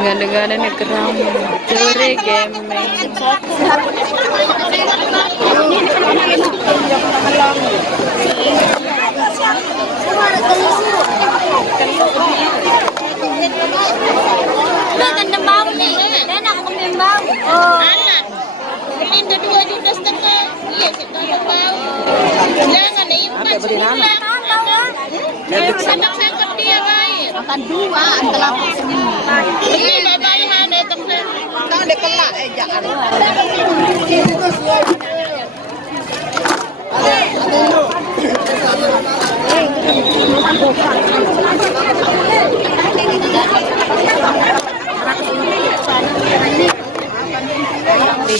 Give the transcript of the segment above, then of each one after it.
Dengan ini keram. Jore gemeng. Ganda bau nih. Dan aku kembali bau. Anak. Minta 2,5 juta. Iya, kita bau. Jangan diimpan semula. Sakit dia baik. Akan 2 antara semua. Ini babai ada teman. Tak ada kelak jangan.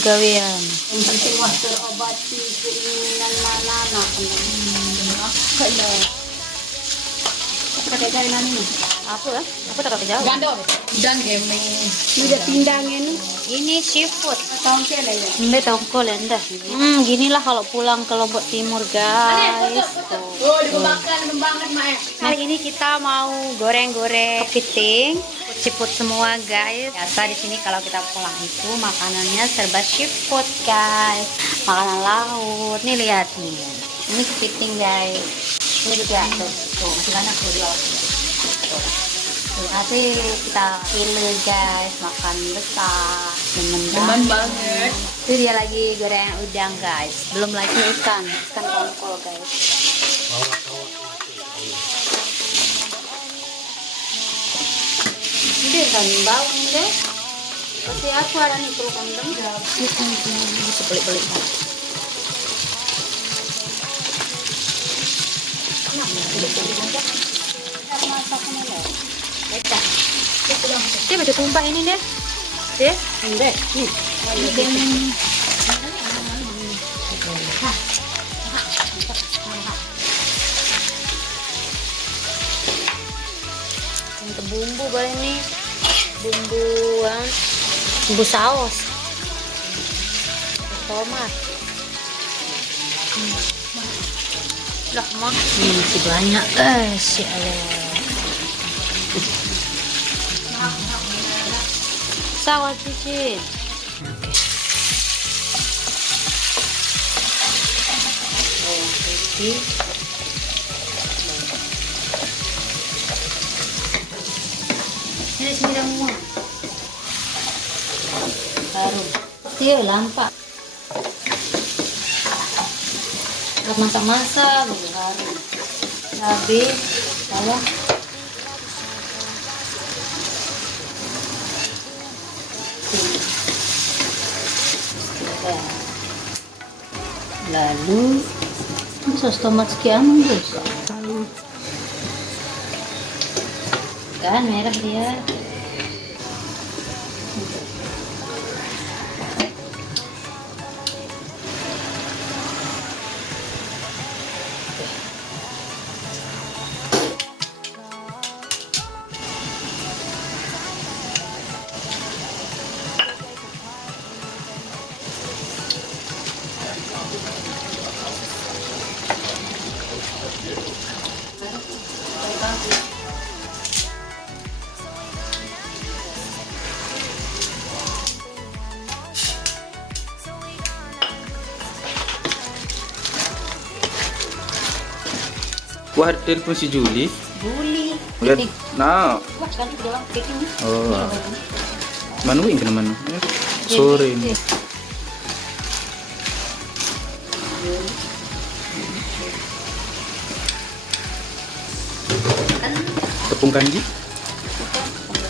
Gawean. Terobati keinginan mana nak. Pakai cari nani nih. Apa ya? Apa tak jauh? Gandol. Dan gemeng. Udah pindangnya nih. Ini seafood. Tahun kele ya. Ini tongkol enda. Ginilah kalau pulang ke Lombok Timur, guys. Oh, dibakar banget, Mak. Kali ini kita mau goreng-goreng kepiting, seafood semua, guys. Biasa di sini kalau kita pulang itu makanannya serba seafood, guys. Makanan laut. Nih lihat nih. Ini kepiting, guys. Ini juga tuh masih banyak tuh di bawah. Nanti kita pilih, guys, makan besar, demen banget. Itu dia lagi goreng udang, guys. Belum lagi ikan tongkol, guys. Ini kan bawang deh. Kasih aku ada nih perlu kandang. Bisa pelik-pelik. Dia baca tumpah ini deh. Deh, enggak. Nih. Untuk bumbu boleh nih. Bumbu saus. Tomat. Lah, mah. Masih banyak, guys. Ya Allah. Saus cicit. Oke. Putih. Ini sembilan semua. Baru. Iya, lampak. Masak-masak, baru. Habis, bawang. Lalu sos tomat sekian guys. Kan merah dia. Wah, telepon si Juli. Juli. Lihat, nah. Wah, kan di dalam packing. Oh. Manuin ke mana? Sore ini. Tepung kanji.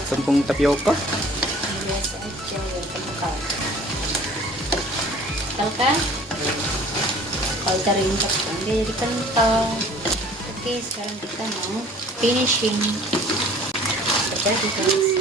Tepung tapioka. Biasa aja ya, kental. Kental kan? Kalau cari untuk dia jadi kental. Oke, sekarang kita mau finishing. Jadi guys.